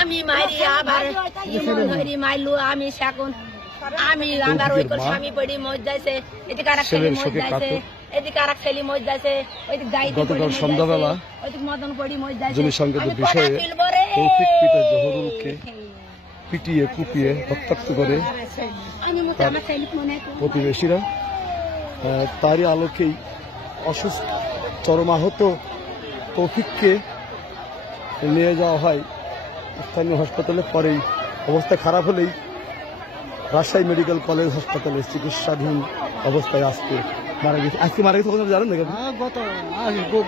আমি মারি আবার ধরি মাইলু আমি এখন আমি আমার ওই স্বামী পড়ি মজ যাইছে এদিকে আর ছেলে মজ যাইছে এদিকে আর ছেলে মজ যাইছে ওইদিকে যাই গতকাল সন্ধ্যাবেলা ওইদিকে মদন পড়ি মজ যাইছে জমি সংকেত বিষয়ে তৌফিক পিতা জহুরুলকে পিটিয়ে কুপিয়ে রক্তাক্ত করে প্রতিবেশীরা তারই আলোকেই অসুস্থ চরমাহত তৌফিককে নিয়ে যাওয়া হয় স্থানীয় হাসপাতালে। পরেই অবস্থা খারাপ হলেই রাজশাহী মেডিকেল কলেজ হাসপাতালে চিকিৎসাধীন অবস্থায় আজকে মারা গেছে। আজকে মারা গেছে জানেন না?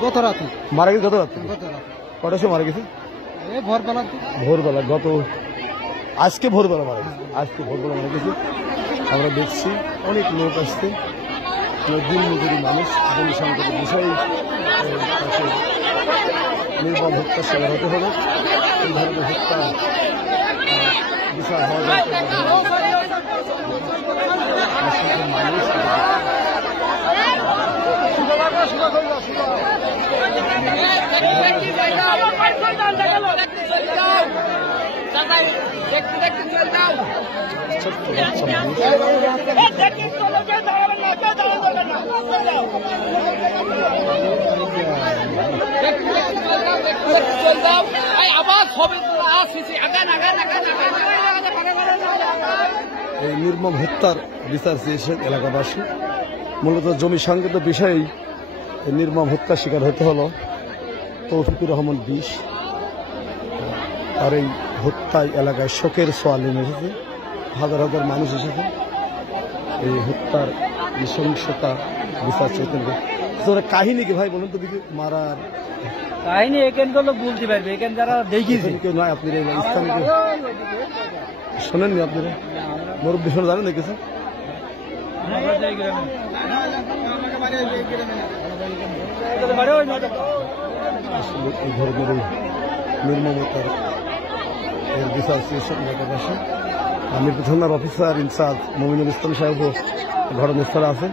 গত রাতে মারা গেছে। গত রাতে কটার সময় মারা গেছে? ভোরবেলা। আজকে ভোরবেলা মারা গেছে। আমরা দেখছি অনেক লোক আসছে, দিন মজুরি মানুষ জমি সংকটের বিষয়ে নির্মম হত্যার শিকার হতে হলো। এই ধরনের হত্যা বিষয় হওয়া মানুষ এই নির্মম হত্যার বিচার চেয়েছেন এলাকাবাসী। মূলত জমি সংক্রান্ত বিষয়েই নির্মম হত্যার শিকার হতে হলো তৌফিকুর রহমান 20। আর এই হত্যায় এলাকায় শোকের ছোঁয়া নেমে এসেছে, হাজার হাজার মানুষ এসেছে। এই হত্যার নৃশংসতা বিচার চেয়েছেন। কাহিনী কি ভাই বলুন তো? দিকে মারার কাহিনী এখানে তো বলতে পারবে, এখানে যারা দেখিয়েছে কেউ নয়। আপনি স্থানীয় শোনেননি? আপনারা মুরব্বী শোনা জানেন না কিছু? এই ধরনের নির্মমতার বিচার চেয়েছেন এলাকাবাসী। আমি থানার অফিসার ইনচার্জ মমিনুল ইসলাম সাহেব ঘটনাস্থলে আছেন।